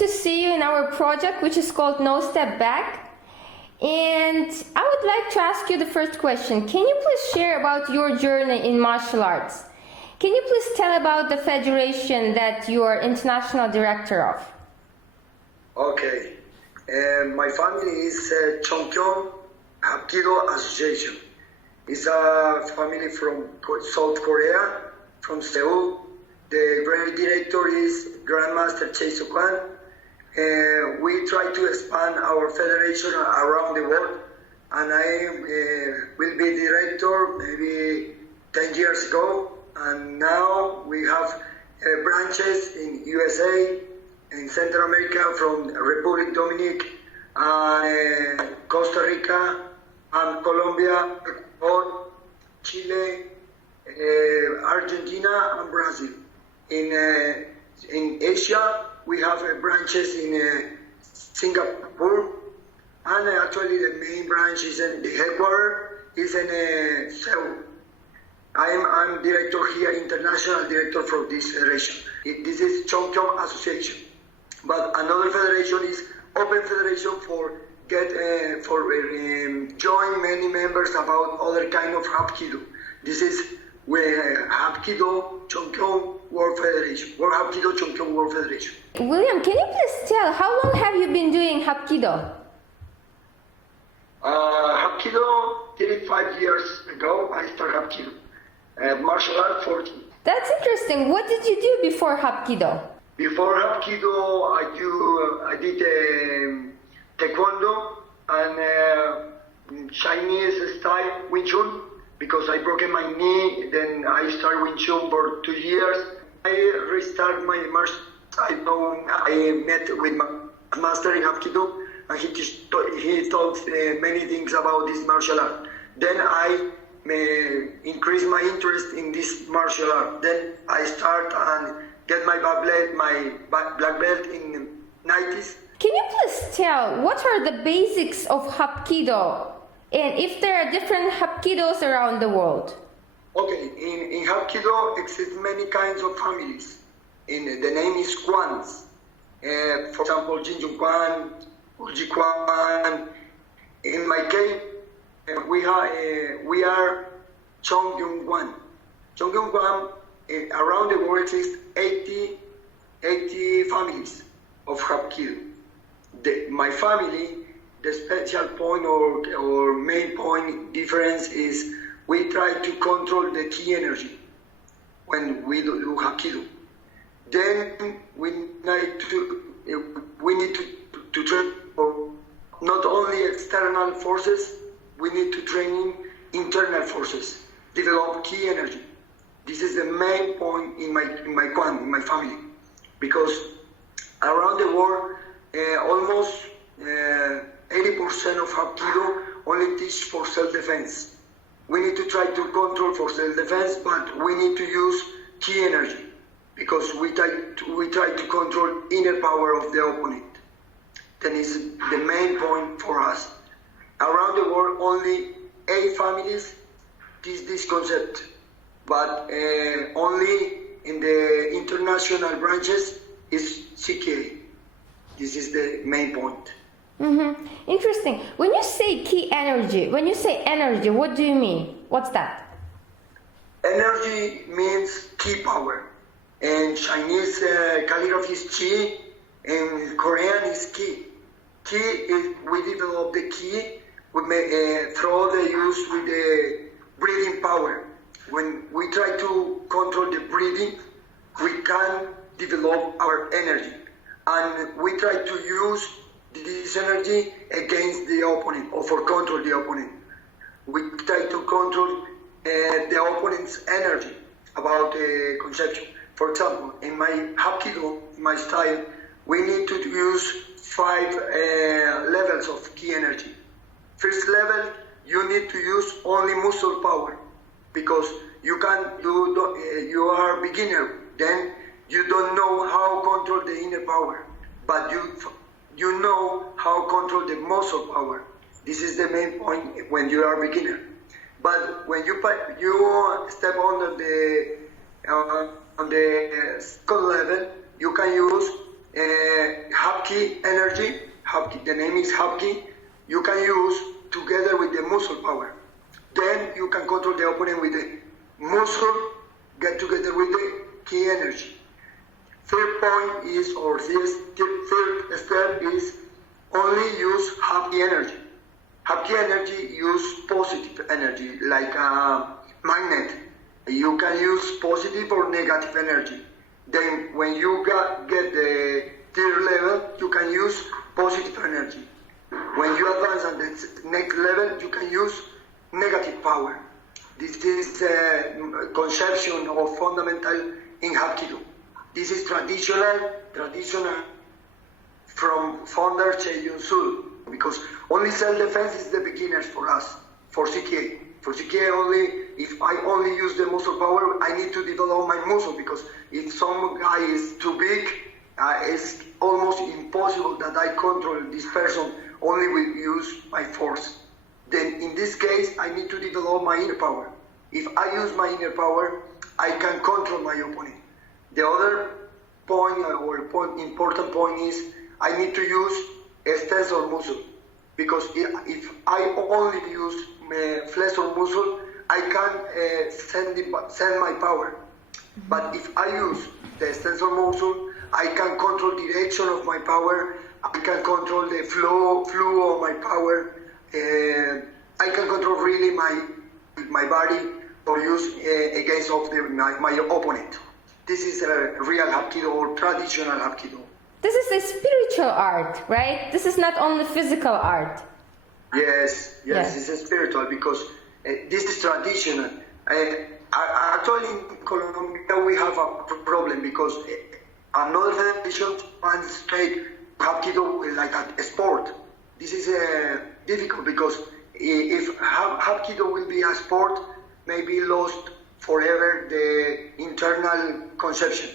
to see you in our project, which is called No Step Back. And I would like to ask you the first question. Can you please share about your journey in martial arts? Can you please tell about the federation that you are international director of? Okay. My family is Chongkyong Hapkido Association. It's a family from South Korea, from Seoul. The grand director is Grandmaster Chae Soo-kwan. We try to expand our federation around the world, and I will be director maybe 10 years ago. And now we have branches in USA, in Central America, from Republic Dominic, Costa Rica, and Colombia, Ecuador, Chile, Argentina, and Brazil. In Asia, we have branches in Singapore, and actually the main branch is in the headquarters is in Seoul. I'm director here, international director for this federation. This is Chongkyong Association. But another federation is Open Federation for join many members about other kind of Hapkido. This is where Hapkido Chongkyong World Federation, or Hapkido Chongkyong World Federation. William, can you please tell how long have you been doing Hapkido? Hapkido, 35 years ago, I started Hapkido. Martial art 14. That's interesting. What did you do before Hapkido? Before Hapkido, I did Taekwondo and Chinese style Wing Chun, because I broke my knee. Then I started Wing Chun for 2 years. I restarted my martial arts. I met with my master in Hapkido, and he taught many things about this martial art. Then I increase my interest in this martial art. Then I start and get my black belt in 90s. Can you please tell what are the basics of Hapkido and if there are different Hapkidos around the world? Okay, in Hapkido exist many kinds of families. The name is Kwans. For example, Jin Jun Kwan, Ulji Kwan. In my case, we are Chongkyong Kwan. Chongkyong Kwan, around the world exists 80 families of Hapkido. My family, the special point or main point difference is we try to control the ki energy when we do Hapkido. Then we need to train for not only external forces, we need to train internal forces, develop ki energy. This is the main point in my family, because around the world, almost 80% of Hapkido only teach for self-defense. We need to try to control for self-defense, but we need to use ki energy, because we try to control inner power of the opponent. That is the main point for us. Around the world, only 8 families teach this concept, but only in the international branches is CKA. This is the main point. Mm-hmm. Interesting. When you say ki energy, what do you mean? What's that? Energy means ki power. In Chinese calligraphy is chi, in Korean is ki. Ki is we develop the ki through the use with the breathing power. When we try to control the breathing, we can develop our energy. And we try to use this energy against the opponent or for control the opponent. We try to control the opponent's energy about the conception. For example, in my Hapkido, my style, we need to use 5 levels of ki energy. First level, you need to use only muscle power, because you are beginner, then you don't know how control the inner power, but you know how control the muscle power. This is the main point when you are beginner. But when you step on the second level, you can use Hapki energy, Hapki, the name is Hapki, you can use together with the muscle power. Then you can control the opponent with the muscle, get together with the ki energy. Third point is, or this third step is, only use Hapki energy. Hapki energy use positive energy, like a magnet. You can use positive or negative energy. Then when you get the third level, you can use positive energy. When you advance at the next level, you can use negative power. This is the conception of fundamental in Hapkido. This is traditional from founder Che Yun-sul, because only self-defense is the beginners for us, for CKA. For CKA only, if I only use the muscle power, I need to develop my muscle, because if some guy is too big, it's almost impossible that I control this person only with use my force. Then in this case, I need to develop my inner power. If I use my inner power, I can control my opponent. The other point, important point is, I need to use extensor muscle, because if I only use flex or muscle, I can send my power. But if I use the extensor muscle, I can control direction of my power, I can control the flow of my power, I can control really my body for use against of my opponent. This is a real Hapkido or traditional Hapkido. This is a spiritual art, right? This is not only physical art. Yes, it's a spiritual, because this is traditional. Actually, in Colombia, we have a problem, because another federation wants to make Hapkido like a sport. This is difficult, because if Hapkido will be a sport, maybe lost forever the internal conception.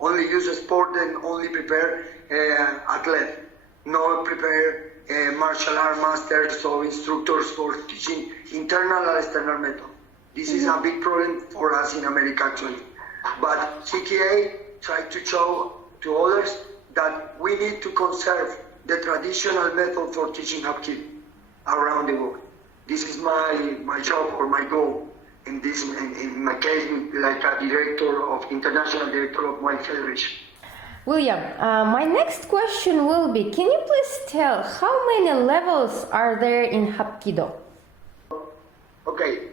Only use a sport and only prepare athlete, not prepare martial art masters or instructors for teaching internal and external method. This is a big problem for us in America actually. But CKA tried to show to others that we need to conserve the traditional method for teaching Hapkido around the world. This is my job or my goal. In my case, like a international director of my federation. William, my next question will be, can you please tell how many levels are there in Hapkido? Okay,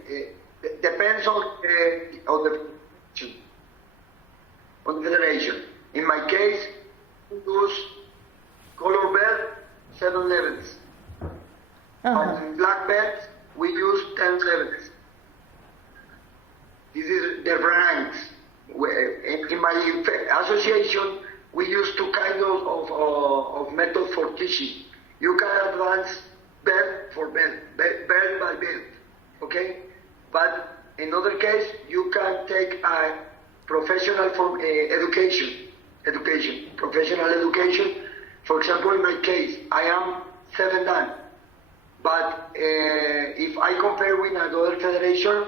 depends on the federation. In my case, we use color belt, 7 levels. On black belt, we use 10 levels. This is the ranks. In my association, we use two kinds of method for teaching. You can advance belt for belt by belt, okay? But in other case, you can take a professional from education. Professional education. For example, in my case, I am 7 dan. But if I compare with another federation,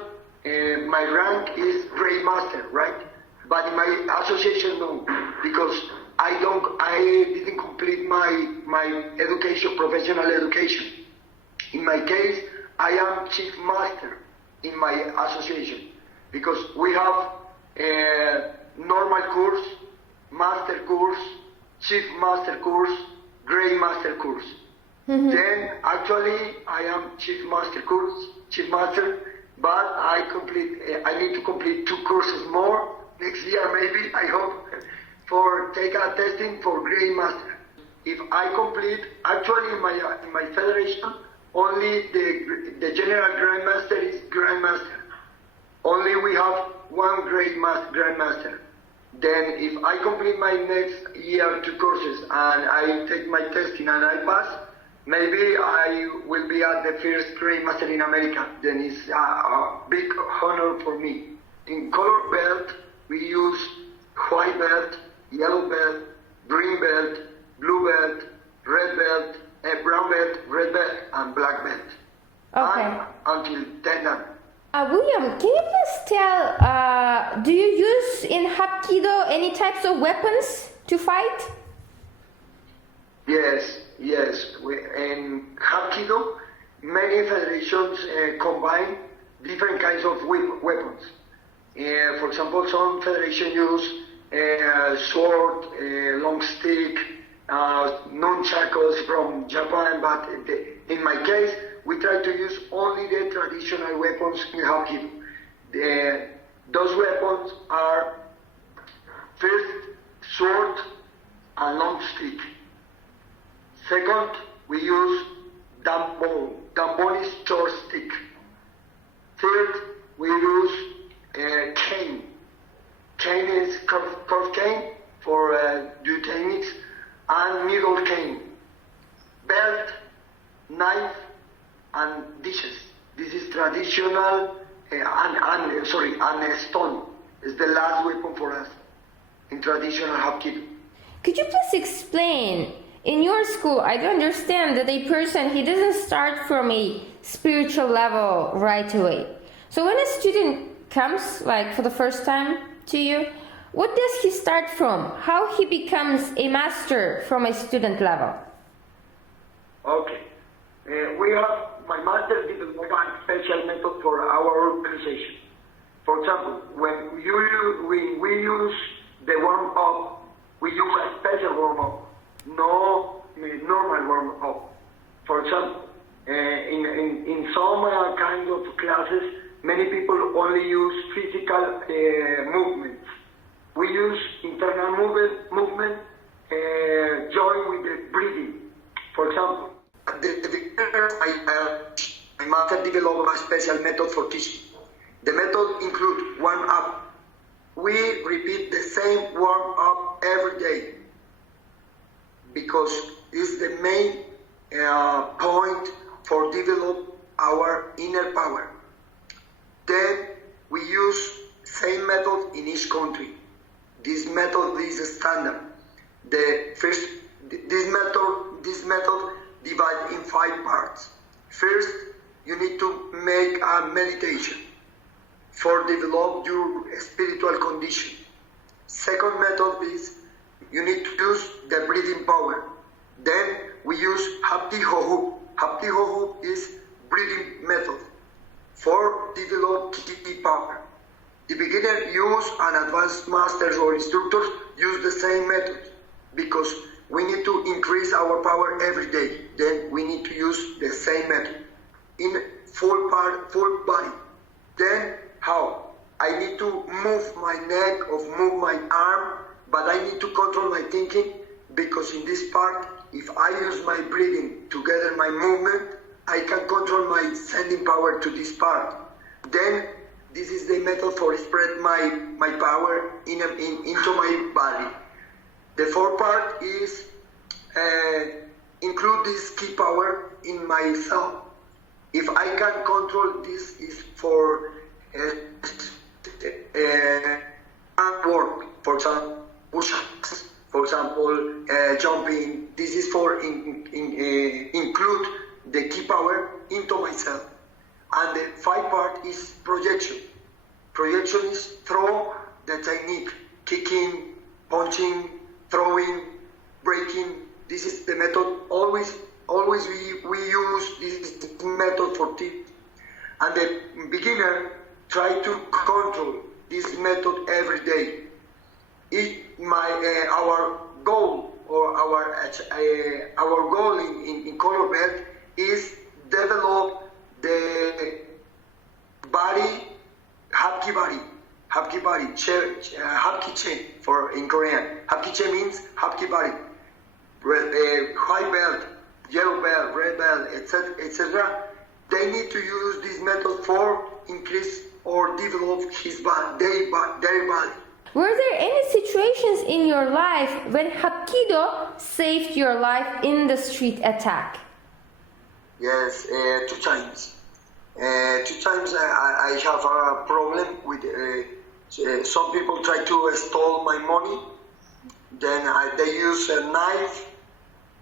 my rank is Grade Master, right? But in my association, no, because I didn't complete my education, professional education. In my case, I am Chief Master in my association, because we have a normal course, Master course, Chief Master course, Grade Master course. Then actually I am Chief Master, but I need to complete 2 courses more next year, maybe, I hope, for take a testing for Grade Master. If I complete, actually in my federation, only the General Grandmaster is Grandmaster. Only we have 1 Grandmaster. Then if I complete my next year 2 courses and I take my testing and I pass, maybe I will be at the first Grade Master in America. Then it's a big honor for me. In color belt, we use white belt, yellow belt, green belt, blue belt, red belt, brown belt, red belt, and black belt. Okay. And until 10 dan. William, can you please tell, do you use in Hapkido any types of weapons to fight? Yes. In Hapkido, many federations combine different kinds of weapons. For example, some federations use sword, long stick, nunchakus from Japan, but in my case, we try to use only the traditional weapons in Hapkido. Those weapons are first sword and long stick. Second, we use dambon. Dambon is short stick. Third, we use cane. Cane is curved cane for due techniques, and middle cane. Belt, knife, and dishes. This is traditional, and stone is the last weapon for us in traditional Hapkido. Could you please explain, in your school, I do understand that a person, he doesn't start from a spiritual level right away. So when a student comes, like for the first time to you, what does he start from? How he becomes a master from a student level? Okay. We have, my master developed a special method for our organization. For example, when we use the warm-up, we use a special warm-up, no normal warm-up. For example, in some kind of classes, many people only use physical movements. We use internal movement joined with the breathing. For example, my master developed a special method for teaching. The method includes warm-up. We repeat the same warm-up every day because it's the main point for develop our inner power. Then we use same method in each country. This method is standard. This method divided in 5 parts. First, you need to make a meditation for develop your spiritual condition. Second method is you need to use the breathing power. Then we use Hapkido. Hapkido is breathing method for develop ki power. The beginner use and advanced masters or instructors use the same method because we need to increase our power every day. Then we need to use the same method in full body. Then how? I need to move my neck or move my arm, but I need to control my thinking because in this part, if I use my breathing together my movement, I can control my sending power to this part. Then this is the method for spread my power into my body. The fourth part is include this key power in myself. If I can control this is for work, for example, push-ups, for example, jumping. This is for include the key power into myself. And the 5th part is projection. Projection is throw the technique, kicking, punching, throwing, breaking. This is the method. Always we use this method for tips. And the beginner try to control this method every day. Our goal or our goal in color belt is develop the body, hapki body, hapki chain for in Korean. Hapki chain means hapki body. White belt, yellow belt, red belt, etc. They need to use this method for increase or develop their body. Were there any situations in your life when Hapkido saved your life in the street attack? Yes, 2 times. 2 times I have a problem with some people try to steal my money. Then they use a knife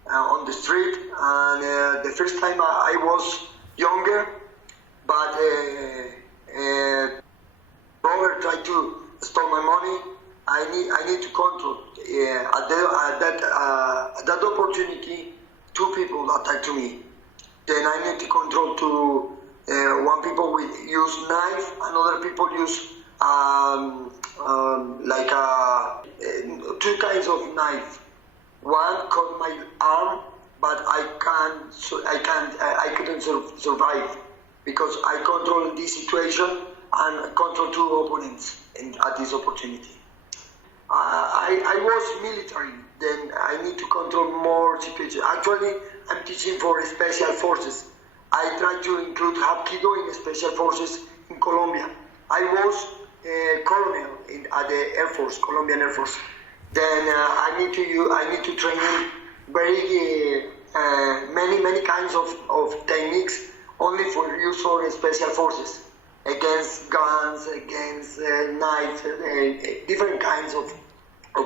on the street. And the first time I was younger, but brother tried to steal my money. I need to control. at that opportunity, two people attacked me. Then I need to control to one people with use knife, another people use two kinds of knife. One cut my arm, but I couldn't survive because I control this situation and control two opponents at this opportunity. I was military, then I need to control more situations. Actually, I'm teaching for special forces. I try to include Hapkido in special forces in Colombia. I was a colonel at the Air Force, Colombian Air Force. Then I need to train very many kinds of techniques only for use for special forces against guns, against knives, different kinds of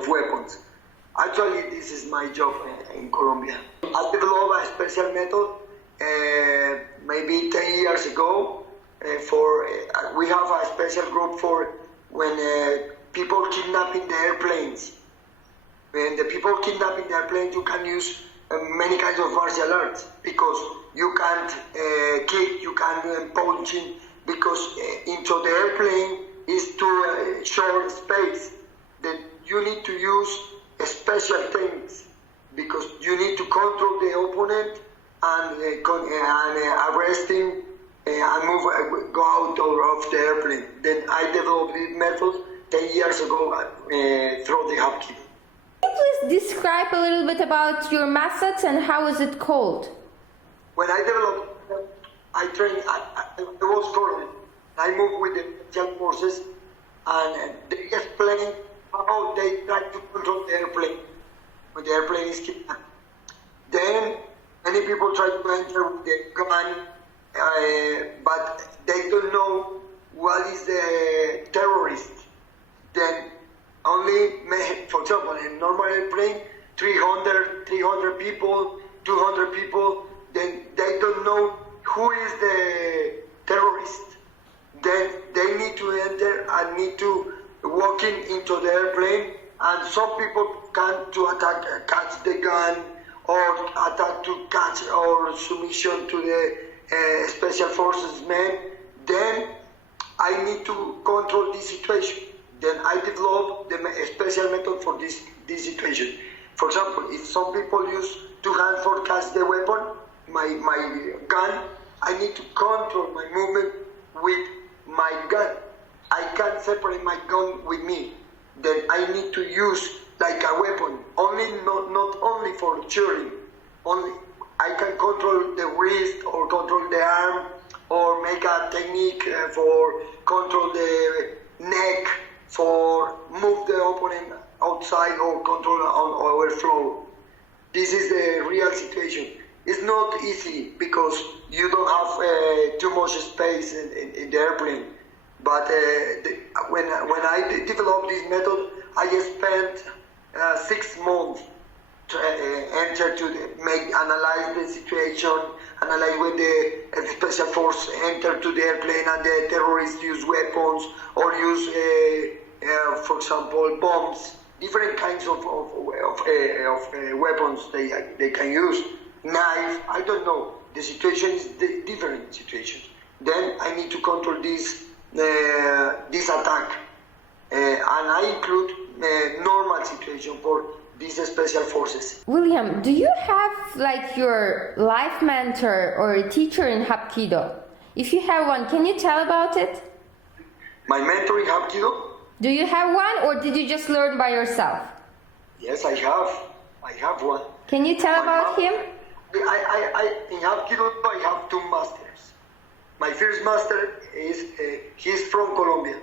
weapons. Actually, this is my job in Colombia. I developed a special method maybe 10 years ago. We have a special group for when people kidnapping the airplanes. When the people kidnapping the airplanes, you can use many kinds of martial arts because you can't kick, you can't punching because into the airplane is too short space. Then you need to use special things because you need to control the opponent and arrest him and go out of the airplane. Then I developed this method 10 years ago through the Hapkido. Can you please describe a little bit about your mascots and how is it called? When I developed, I trained, I was colonel. I moved with the special forces and they explained how they try to control the airplane when the airplane is kidnapped. Then many people try to enter with the gun, but they don't know what is the terrorist. Then only, for example, in a normal airplane, 300 people, 200 people, then they don't know who is the terrorist. Then they need to enter and need to walk into the airplane, and some people come to attack, catch the gun, or attack to catch or submission to the special forces men. Then I need to control this situation. Then I develop the special method for this situation. For example, if some people use two hands for catch the weapon, my gun, I need to control my movement with my gun. I can't separate my gun with me. Then I need to use like a weapon, not only for shooting. Only I can control the wrist or control the arm or make a technique for control the neck, for move the opponent outside or control on overflow. This is the real situation. It's not easy because you don't have too much space in the airplane. But when I developed this method, I spent 6 months to enter to analyze the situation, analyze when the special force enter to the airplane and the terrorists use weapons or use, for example, bombs, different kinds of weapons they can use, knife, I don't know. The situation is different situation. Then I need to control this attack, and I include normal situation for these special forces. William, do you have like your life mentor or a teacher in Hapkido? If you have one, can you tell about it? My mentor in Hapkido? Do you have one or did you just learn by yourself? Yes, I have. I have one. Can you tell about him? In Hapkido, I have 2 masters. My first master is he's from Colombia.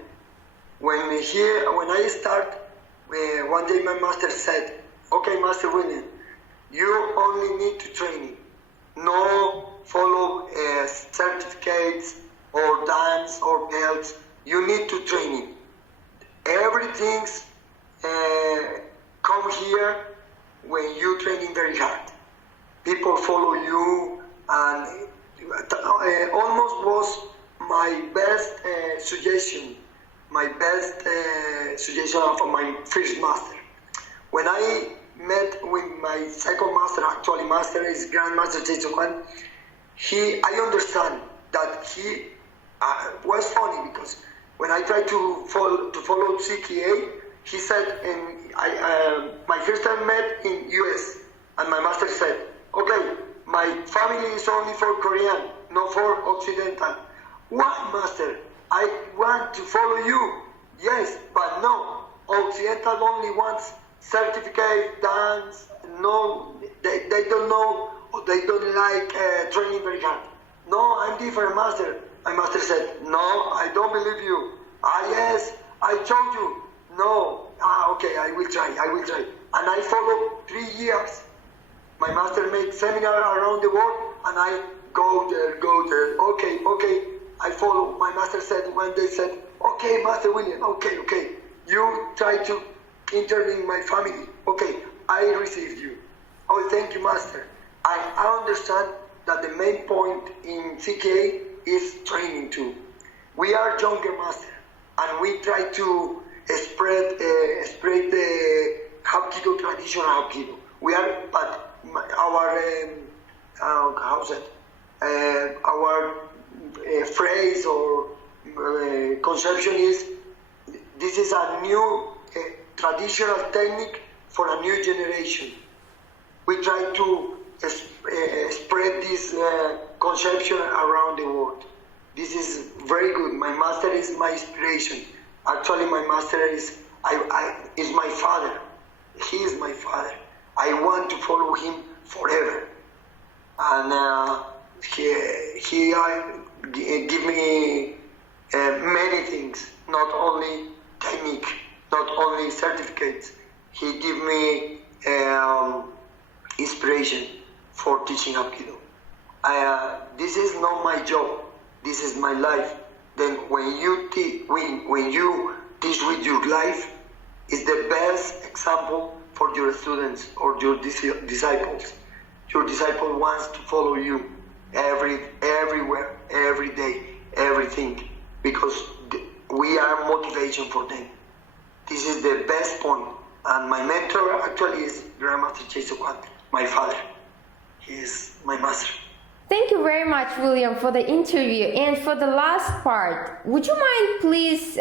When I start, one day my master said, "Okay, Master William, you only need to training. No follow certificates or dance or belts. You need to training. Everything's come here when you training very hard. People follow you, and almost was my best suggestion. My best suggestion of my first master. When I met with my second master, actually master is Grandmaster Jason Juan, I understand that he was funny because when I tried to follow CKA, he said, and my first time met in US, and my master said, okay, my family is only for Korean, not for Occidental. Why, master? I want to follow you. Yes, but no. Occidental only wants certificate, dance. No, they don't know, or they don't like training very hard. No, I'm different, master. My master said, no, I don't believe you. Yes, I told you. No. Okay, I will try. And I followed 3 years. My master made seminar around the world, and I go there. Okay, I follow. My master said, when they said, okay, Master William, okay, you try to enter in my family. Okay, I received you. Oh, thank you, master. I understand that the main point in CKA is training too. We are younger master, and we try to spread the Hapkido, traditional Hapkido. We are, but our our phrase or conception is, this is a new traditional technique for a new generation. We try to spread this conception around the world. This is very good. My master is my inspiration. Actually, my master is my father. He is my father. I want to follow him forever. And he give me many things, not only technique, not only certificates. He give me inspiration for teaching Hapkido. This is not my job. This is my life. Then when you teach with your life, is the best example for your students or your disciples. Your disciple wants to follow you everywhere, every day, everything, because we are motivation for them. This is the best point. And my mentor actually is Grandmaster Jason Juan, my father. He is my master. Thank you very much, William, for the interview. And for the last part, would you mind please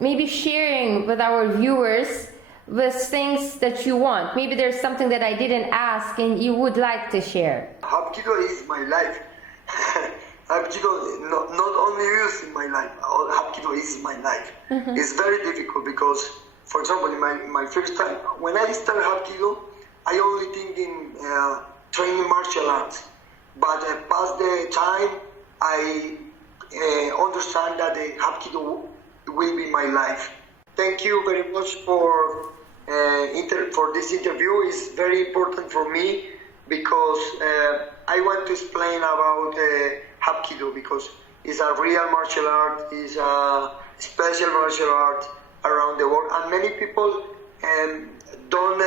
maybe sharing with our viewers with things that you want? Maybe there's something that I didn't ask and you would like to share. Hapkido is my life. Hapkido not only is in my life, Hapkido is my life. Mm-hmm. It's very difficult because, for example, in my first time, when I started Hapkido, I only think in training martial arts. But past the time, I understand that the Hapkido will be my life. Thank you very much for this interview. It's very important for me because I want to explain about Hapkido because it's a real martial art, it's a special martial art around the world, and many people don't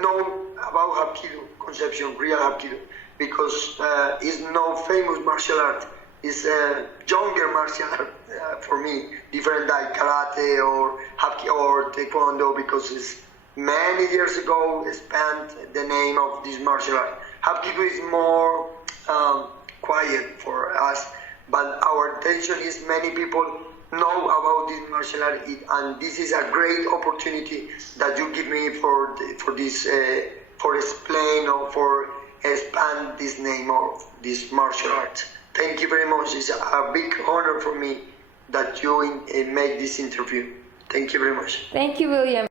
know about Hapkido conception, real Hapkido, because it's no famous martial art. It's a younger martial art for me, different like karate or Hapkido or taekwondo, because it's many years ago spent the name of this martial art. Hapkido is more quiet for us, but our intention is many people know about this martial art, and this is a great opportunity that you give me for this for explain or for expand this name of this martial art. Thank you very much. It's a big honor for me that you make this interview. Thank you very much. Thank you, William.